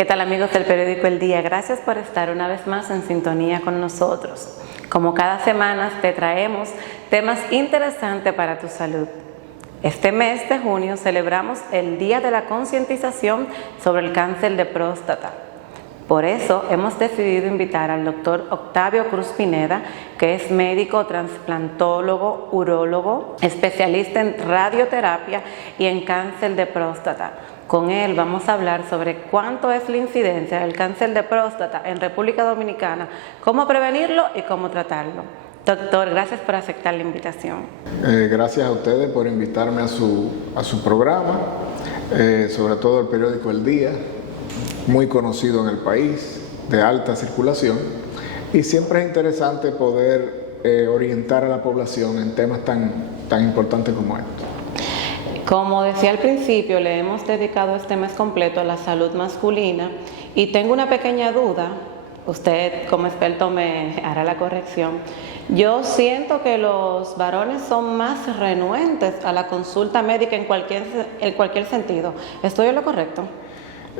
¿Qué tal, amigos del periódico El Día? Gracias por estar una vez más en sintonía con nosotros. Como cada semana te traemos temas interesantes para tu salud. Este mes de junio celebramos el Día de la Concientización sobre el Cáncer de Próstata. Por eso hemos decidido invitar al doctor Octavio Cruz Pineda, que es médico, trasplantólogo, urólogo, especialista en radioterapia y en cáncer de próstata. Con él vamos a hablar sobre cuánto es la incidencia del cáncer de próstata en República Dominicana, cómo prevenirlo y cómo tratarlo. Doctor, gracias por aceptar la invitación. Gracias a ustedes por invitarme a su programa, sobre todo el periódico El Día, muy conocido en el país, de alta circulación, y siempre es interesante poder orientar a la población en temas tan importantes como estos. Como decía al principio, le hemos dedicado este mes completo a la salud masculina y tengo una pequeña duda, usted como experto me hará la corrección. Yo siento que los varones son más renuentes a la consulta médica en cualquier sentido. ¿Estoy en lo correcto?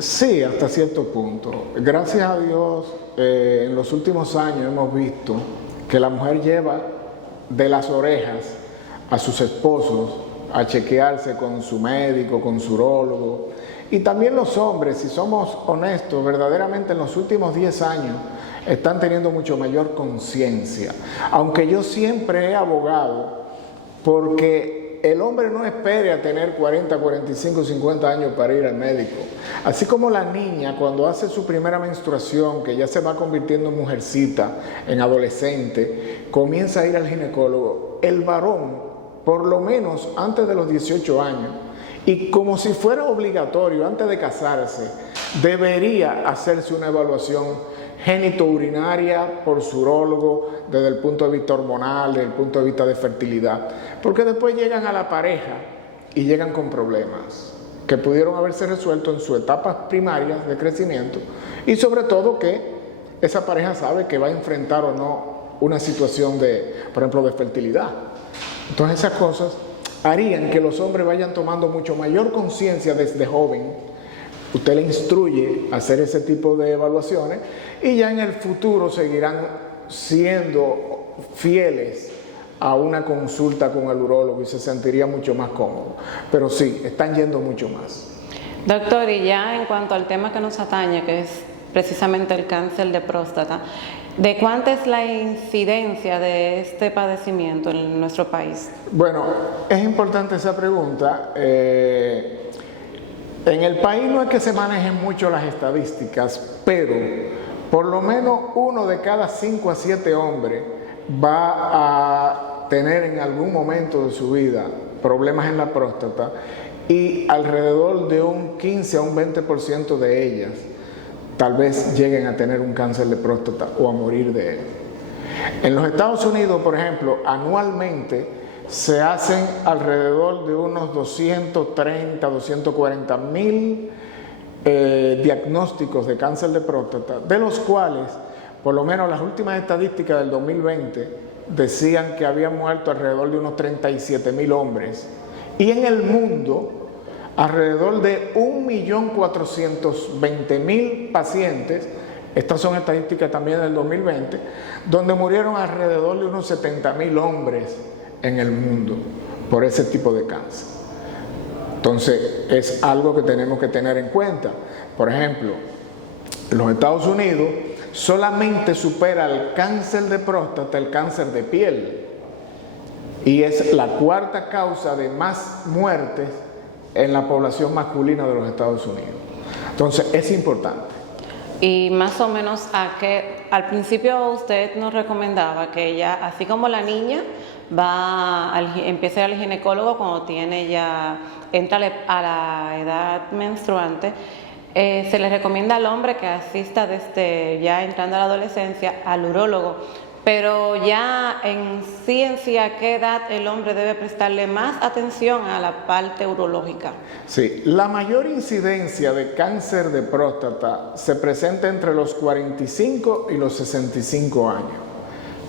Sí, hasta cierto punto. Gracias a Dios, en los últimos años hemos visto que la mujer lleva de las orejas a sus esposos a chequearse con su médico, con su urólogo. Y también los hombres, si somos honestos, verdaderamente en los últimos 10 años están teniendo mucho mayor conciencia. Aunque yo siempre he abogado porque el hombre no espere a tener 40, 45, 50 años para ir al médico. Así como la niña cuando hace su primera menstruación, que ya se va convirtiendo en mujercita, en adolescente, comienza a ir al ginecólogo. El varón, por lo menos antes de los 18 años, y como si fuera obligatorio antes de casarse, debería hacerse una evaluación genitourinaria por su urólogo desde el punto de vista hormonal, desde el punto de vista de fertilidad, porque después llegan a la pareja y llegan con problemas que pudieron haberse resuelto en sus etapas primarias de crecimiento, y sobre todo que esa pareja sabe que va a enfrentar o no una situación de, por ejemplo, de fertilidad. Entonces esas cosas harían que los hombres vayan tomando mucho mayor conciencia desde joven. Usted le instruye a hacer ese tipo de evaluaciones y ya en el futuro seguirán siendo fieles a una consulta con el urólogo y se sentiría mucho más cómodo. Pero sí, están yendo mucho más. Doctor, y ya en cuanto al tema que nos atañe, que es precisamente el cáncer de próstata, ¿de cuánta es la incidencia de este padecimiento en nuestro país? Bueno, es importante esa pregunta. En el país no es que se manejen mucho las estadísticas, pero por lo menos 1 de cada 5 a 7 hombres va a tener en algún momento de su vida problemas en la próstata, y alrededor de un 15 a un 20% de ellas tal vez lleguen a tener un cáncer de próstata o a morir de él. En los Estados Unidos, por ejemplo, anualmente se hacen alrededor de unos 230, 240 mil diagnósticos de cáncer de próstata, de los cuales, por lo menos las últimas estadísticas del 2020, decían que habían muerto alrededor de unos 37,000 hombres. Y en el mundo, alrededor de 1.420.000 pacientes, estas son estadísticas también del 2020, donde murieron alrededor de unos 70,000 hombres en el mundo por ese tipo de cáncer. Entonces, es algo que tenemos que tener en cuenta. Por ejemplo, en los Estados Unidos solamente supera el cáncer de próstata el cáncer de piel, y es la 4ª causa de más muertes en la población masculina de los Estados Unidos. Entonces, es importante. Y más o menos al principio usted nos recomendaba que ella, así como la niña, empieza al ginecólogo cuando entra a la edad menstruante, se le recomienda al hombre que asista desde ya entrando a la adolescencia al urólogo. Pero ya en sí, ¿a qué edad el hombre debe prestarle más atención a la parte urológica? Sí, la mayor incidencia de cáncer de próstata se presenta entre los 45 y los 65 años.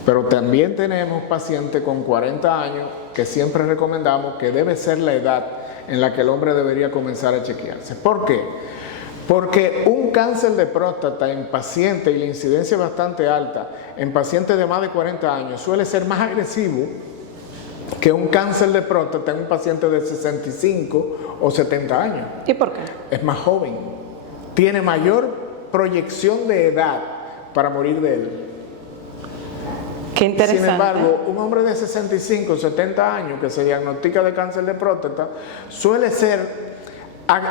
Pero también tenemos pacientes con 40 años que siempre recomendamos que debe ser la edad en la que el hombre debería comenzar a chequearse. ¿Por qué? Porque un cáncer de próstata en pacientes, y la incidencia es bastante alta, en pacientes de más de 40 años, suele ser más agresivo que un cáncer de próstata en un paciente de 65 o 70 años. ¿Y por qué? Es más joven, tiene mayor proyección de edad para morir de él. Qué interesante. Sin embargo, un hombre de 65 o 70 años que se diagnostica de cáncer de próstata suele ser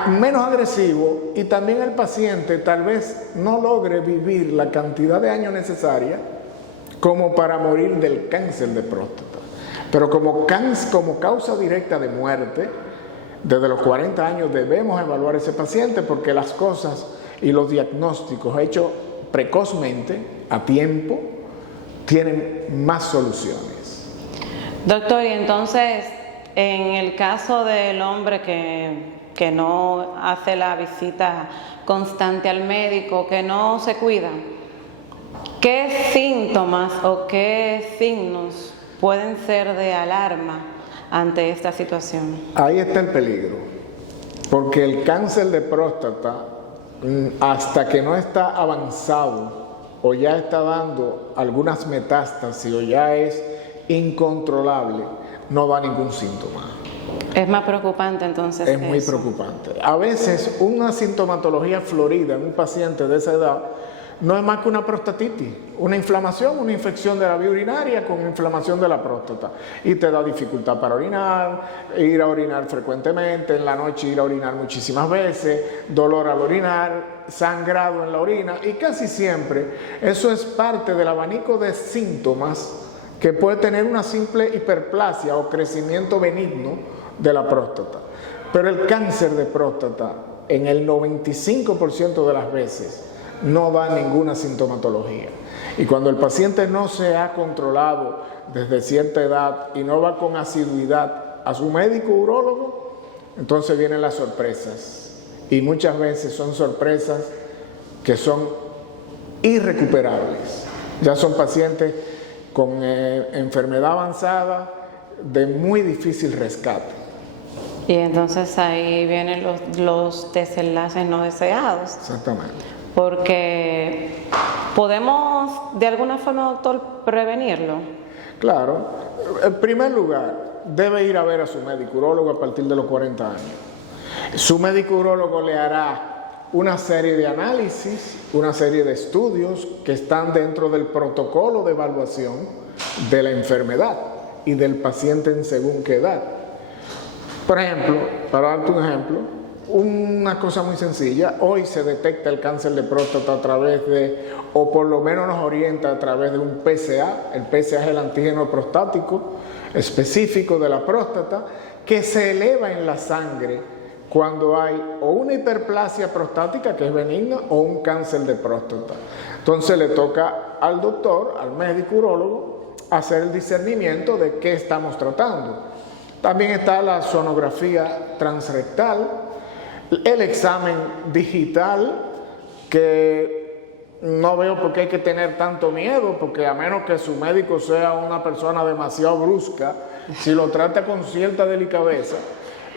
menos agresivo, y también el paciente tal vez no logre vivir la cantidad de años necesaria como para morir del cáncer de próstata. Pero como causa directa de muerte, desde los 40 años debemos evaluar a ese paciente, porque las cosas y los diagnósticos hechos precozmente, a tiempo, tienen más soluciones. Doctor, y entonces, en el caso del hombre que no hace la visita constante al médico, que no se cuida, ¿qué síntomas o qué signos pueden ser de alarma ante esta situación? Ahí está el peligro, porque el cáncer de próstata, hasta que no está avanzado o ya está dando algunas metástasis o ya es incontrolable, no da ningún síntoma. Es más preocupante entonces. Es muy preocupante. A veces una sintomatología florida en un paciente de esa edad no es más que una prostatitis, una inflamación, una infección de la vía urinaria con inflamación de la próstata, y te da dificultad para orinar, ir a orinar frecuentemente, en la noche ir a orinar muchísimas veces, dolor al orinar, sangrado en la orina, y casi siempre eso es parte del abanico de síntomas que puede tener una simple hiperplasia o crecimiento benigno de la próstata. Pero el cáncer de próstata, en el 95% de las veces, no da ninguna sintomatología. Y cuando el paciente no se ha controlado desde cierta edad y no va con asiduidad a su médico urólogo, entonces vienen las sorpresas. Y muchas veces son sorpresas que son irrecuperables. Ya son pacientes con enfermedad avanzada de muy difícil rescate. Y entonces ahí vienen los desenlaces no deseados. Exactamente. Porque podemos de alguna forma, doctor, prevenirlo. Claro. En primer lugar, debe ir a ver a su médico urólogo a partir de los 40 años. Su médico urólogo le hará una serie de análisis, una serie de estudios que están dentro del protocolo de evaluación de la enfermedad y del paciente en según qué edad. Por ejemplo, para darte un ejemplo, una cosa muy sencilla: hoy se detecta el cáncer de próstata a través de, o por lo menos nos orienta a través de un PSA. El PSA es el antígeno prostático específico de la próstata, que se eleva en la sangre cuando hay o una hiperplasia prostática, que es benigna, o un cáncer de próstata. Entonces le toca al doctor, al médico urólogo, hacer el discernimiento de qué estamos tratando. También está la sonografía transrectal, el examen digital, que no veo por qué hay que tener tanto miedo, porque a menos que su médico sea una persona demasiado brusca, si lo trata con cierta delicadeza,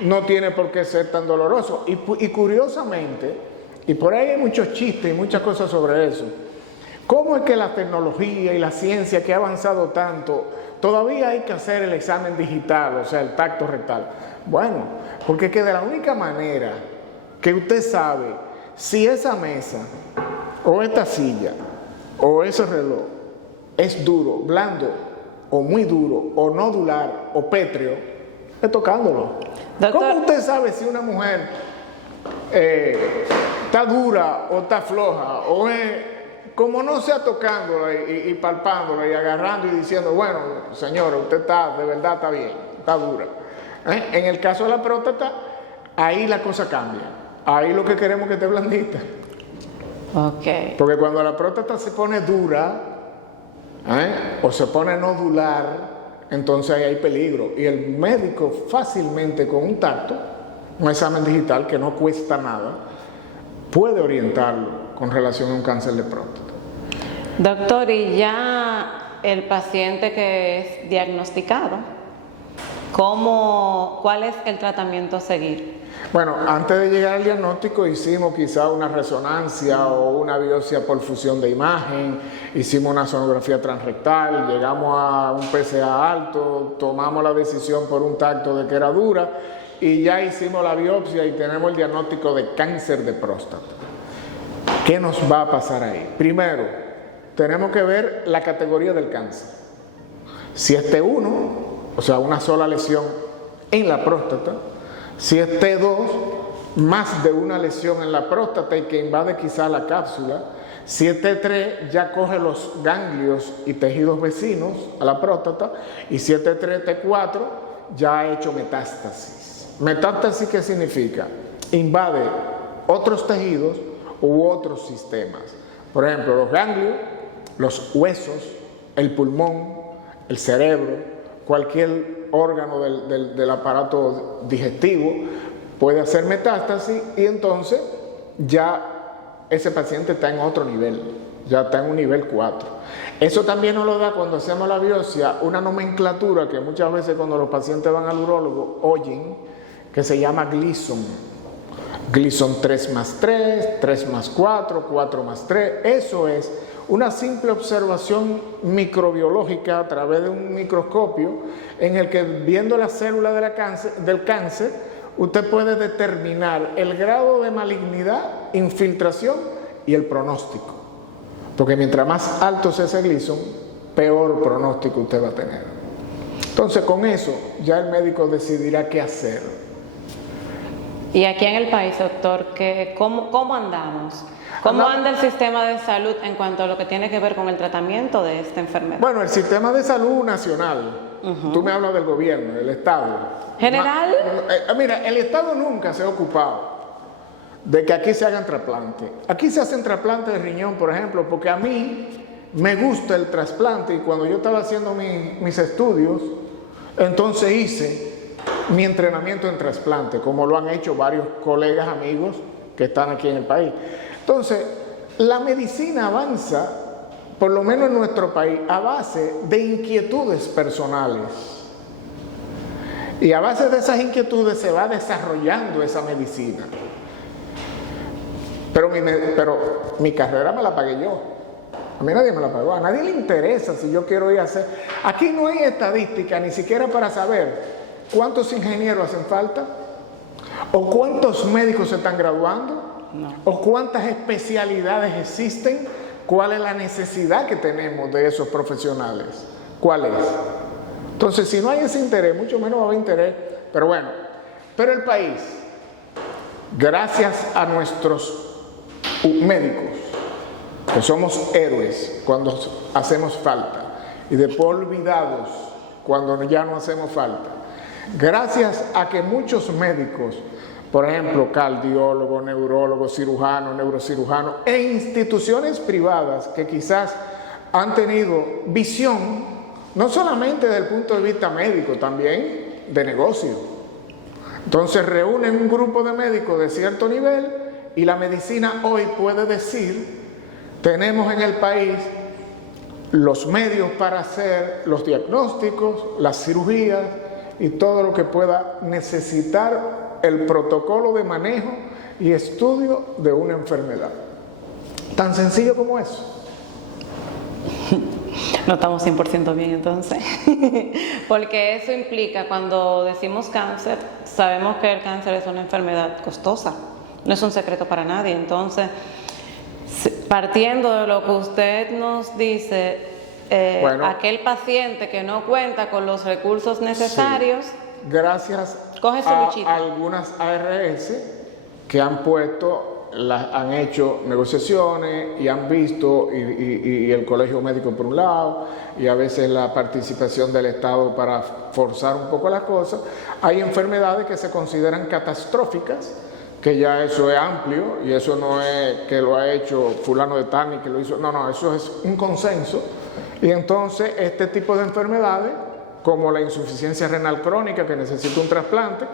no tiene por qué ser tan doloroso. Y curiosamente, y por ahí hay muchos chistes y muchas cosas sobre eso, ¿cómo es que la tecnología y la ciencia, que ha avanzado tanto, todavía hay que hacer el examen digital, o sea, el tacto rectal? Bueno, porque es que de la única manera que usted sabe si esa mesa, o esta silla, o ese reloj es duro, blando, o muy duro, o nodular, o pétreo, es tocándolo. Doctor, ¿cómo usted sabe si una mujer está dura o está floja, o es, como no sea tocándola y palpándola y agarrando y diciendo, bueno, señora, usted está, de verdad está bien, está dura? En el caso de la próstata, ahí la cosa cambia. Ahí lo que queremos es que esté blandita. Okay. Porque cuando la próstata se pone dura, o se pone nodular, entonces ahí hay peligro. Y el médico fácilmente, con un tacto, un examen digital que no cuesta nada, puede orientarlo con relación a un cáncer de próstata. Doctor, y ya el paciente que es diagnosticado, ¿Cuál es el tratamiento a seguir? Bueno, antes de llegar al diagnóstico hicimos quizá una resonancia o una biopsia por fusión de imagen, hicimos una sonografía transrectal, llegamos a un PSA alto, tomamos la decisión por un tacto de que era dura y ya hicimos la biopsia y tenemos el diagnóstico de cáncer de próstata. ¿Qué nos va a pasar ahí? Primero, tenemos que ver la categoría del cáncer. Si es T1, o sea, una sola lesión en la próstata, si es T2, más de una lesión en la próstata y que invade quizá la cápsula. Si es T3, ya coge los ganglios y tejidos vecinos a la próstata. Y si es T3, T4, ya ha hecho metástasis. ¿Metástasis qué significa? Invade otros tejidos u otros sistemas. Por ejemplo, los ganglios, los huesos, el pulmón, el cerebro, cualquier órgano del aparato digestivo puede hacer metástasis y entonces ya ese paciente está en otro nivel, ya está en un nivel 4. Eso también nos lo da cuando hacemos la biopsia una nomenclatura que muchas veces cuando los pacientes van al urólogo oyen, que se llama Gleason. Gleason 3+3, 3+4, 4+3, eso es una simple observación microbiológica a través de un microscopio en el que viendo las células del cáncer, usted puede determinar el grado de malignidad, infiltración y el pronóstico. Porque mientras más alto sea ese Gleason, peor pronóstico usted va a tener. Entonces con eso ya el médico decidirá qué hacer. Y aquí en el país, doctor, ¿cómo andamos? ¿Cómo anda el sistema de salud en cuanto a lo que tiene que ver con el tratamiento de esta enfermedad? Bueno, el sistema de salud nacional, tú me hablas del gobierno, del Estado. ¿General? Mira, el Estado nunca se ha ocupado de que aquí se hagan trasplantes. Aquí se hacen trasplantes de riñón, por ejemplo, porque a mí me gusta el trasplante y cuando yo estaba haciendo mis estudios, entonces hice mi entrenamiento en trasplante, como lo han hecho varios colegas, amigos que están aquí en el país. Entonces, la medicina avanza, por lo menos en nuestro país, a base de inquietudes personales. Y a base de esas inquietudes se va desarrollando esa medicina. Pero mi carrera me la pagué yo. A mí nadie me la pagó. A nadie le interesa si yo quiero ir a hacer... Aquí no hay estadística ni siquiera para saber cuántos ingenieros hacen falta o cuántos médicos se están graduando. No. O cuántas especialidades existen, cuál es la necesidad que tenemos de esos profesionales, cuál es. Entonces, si no hay ese interés, mucho menos va a haber interés. Pero bueno, pero el país, gracias a nuestros médicos, que somos héroes cuando hacemos falta y después olvidados cuando ya no hacemos falta, gracias a que muchos médicos, por ejemplo, cardiólogos, neurólogos, cirujanos, neurocirujanos e instituciones privadas que quizás han tenido visión, no solamente desde el punto de vista médico, también de negocio. Entonces reúnen un grupo de médicos de cierto nivel y la medicina hoy puede decir, tenemos en el país los medios para hacer los diagnósticos, las cirugías y todo lo que pueda necesitar el protocolo de manejo y estudio de una enfermedad. Tan sencillo como eso. No estamos 100% bien entonces. Porque eso implica, cuando decimos cáncer, sabemos que el cáncer es una enfermedad costosa. No es un secreto para nadie. Entonces, partiendo de lo que usted nos dice, aquel paciente que no cuenta con los recursos necesarios... Sí. Gracias a algunas ARS que han han hecho negociaciones y han visto, y el colegio médico por un lado, y a veces la participación del Estado para forzar un poco las cosas, hay enfermedades que se consideran catastróficas, que ya eso es amplio, y eso no es que lo ha hecho fulano de tal, ni que lo hizo, no, eso es un consenso, y entonces este tipo de enfermedades, como la insuficiencia renal crónica que necesita un trasplante,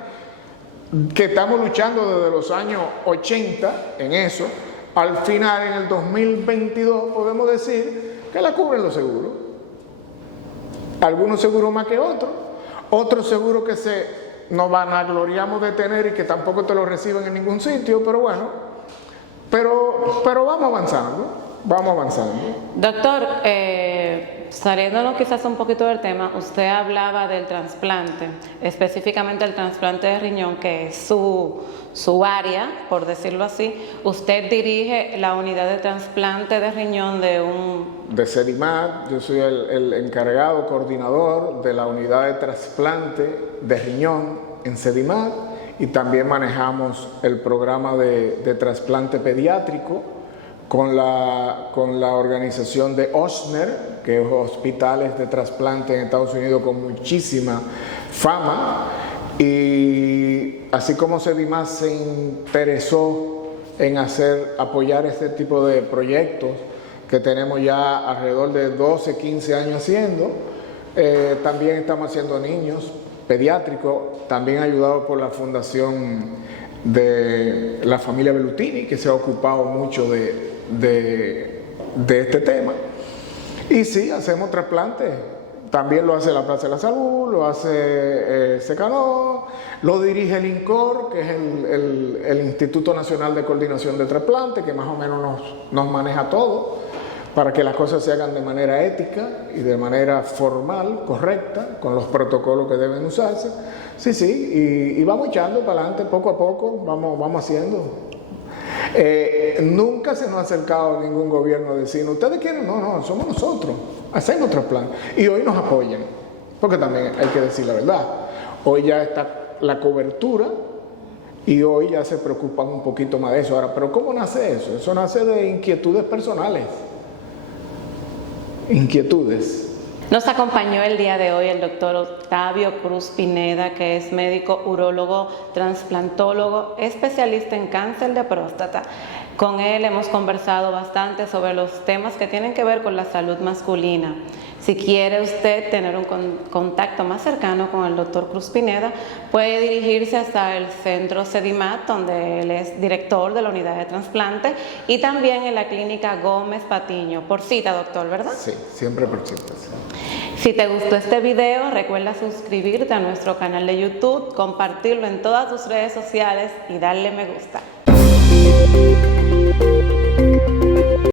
que estamos luchando desde los años 80 en eso, al final en el 2022 podemos decir que la cubren los seguros, algunos seguros más que otros, Otros seguro que nos vanagloriamos de tener y que tampoco te lo reciben en ningún sitio, pero bueno, pero vamos avanzando. Doctor, saliéndonos quizás un poquito del tema, usted hablaba del trasplante, específicamente el trasplante de riñón, que es su área, por decirlo así. Usted dirige la unidad de trasplante de riñón de Sedimat. Yo soy el encargado, coordinador de la unidad de trasplante de riñón en Sedimat, y también manejamos el programa de trasplante pediátrico con la organización de Ochsner, que es hospitales de trasplante en Estados Unidos con muchísima fama. Y así como Sedimat se interesó en apoyar este tipo de proyectos que tenemos ya alrededor de 12, 15 años haciendo, también estamos haciendo niños pediátricos, también ayudado por la fundación de la familia Bellutini, que se ha ocupado mucho de este tema. Y sí, hacemos trasplantes. También lo hace la Plaza de la Salud, lo hace Secanó, lo dirige el INCOR, que es el Instituto Nacional de Coordinación de Trasplante, que más o menos nos maneja todo, para que las cosas se hagan de manera ética y de manera formal, correcta, con los protocolos que deben usarse. Sí, y vamos echando para adelante poco a poco, vamos haciendo. Nunca se nos ha acercado ningún gobierno a decir, ¿ustedes quieren? No, somos nosotros, hacemos trasplante. Y hoy nos apoyan, porque también hay que decir la verdad. Hoy ya está la cobertura y hoy ya se preocupan un poquito más de eso. Ahora, ¿pero cómo nace eso? Eso nace de inquietudes personales. Nos acompañó el día de hoy el doctor Octavio Cruz Pineda, que es médico urólogo, trasplantólogo, especialista en cáncer de próstata. Con él hemos conversado bastante sobre los temas que tienen que ver con la salud masculina. Si quiere usted tener un contacto más cercano con el doctor Cruz Pineda, puede dirigirse hasta el centro Sedimat, donde él es director de la unidad de trasplante, y también en la clínica Gómez Patiño. Por cita, doctor, ¿verdad? Sí, siempre por cita. Sí. Si te gustó este video, recuerda suscribirte a nuestro canal de YouTube, compartirlo en todas tus redes sociales y darle me gusta.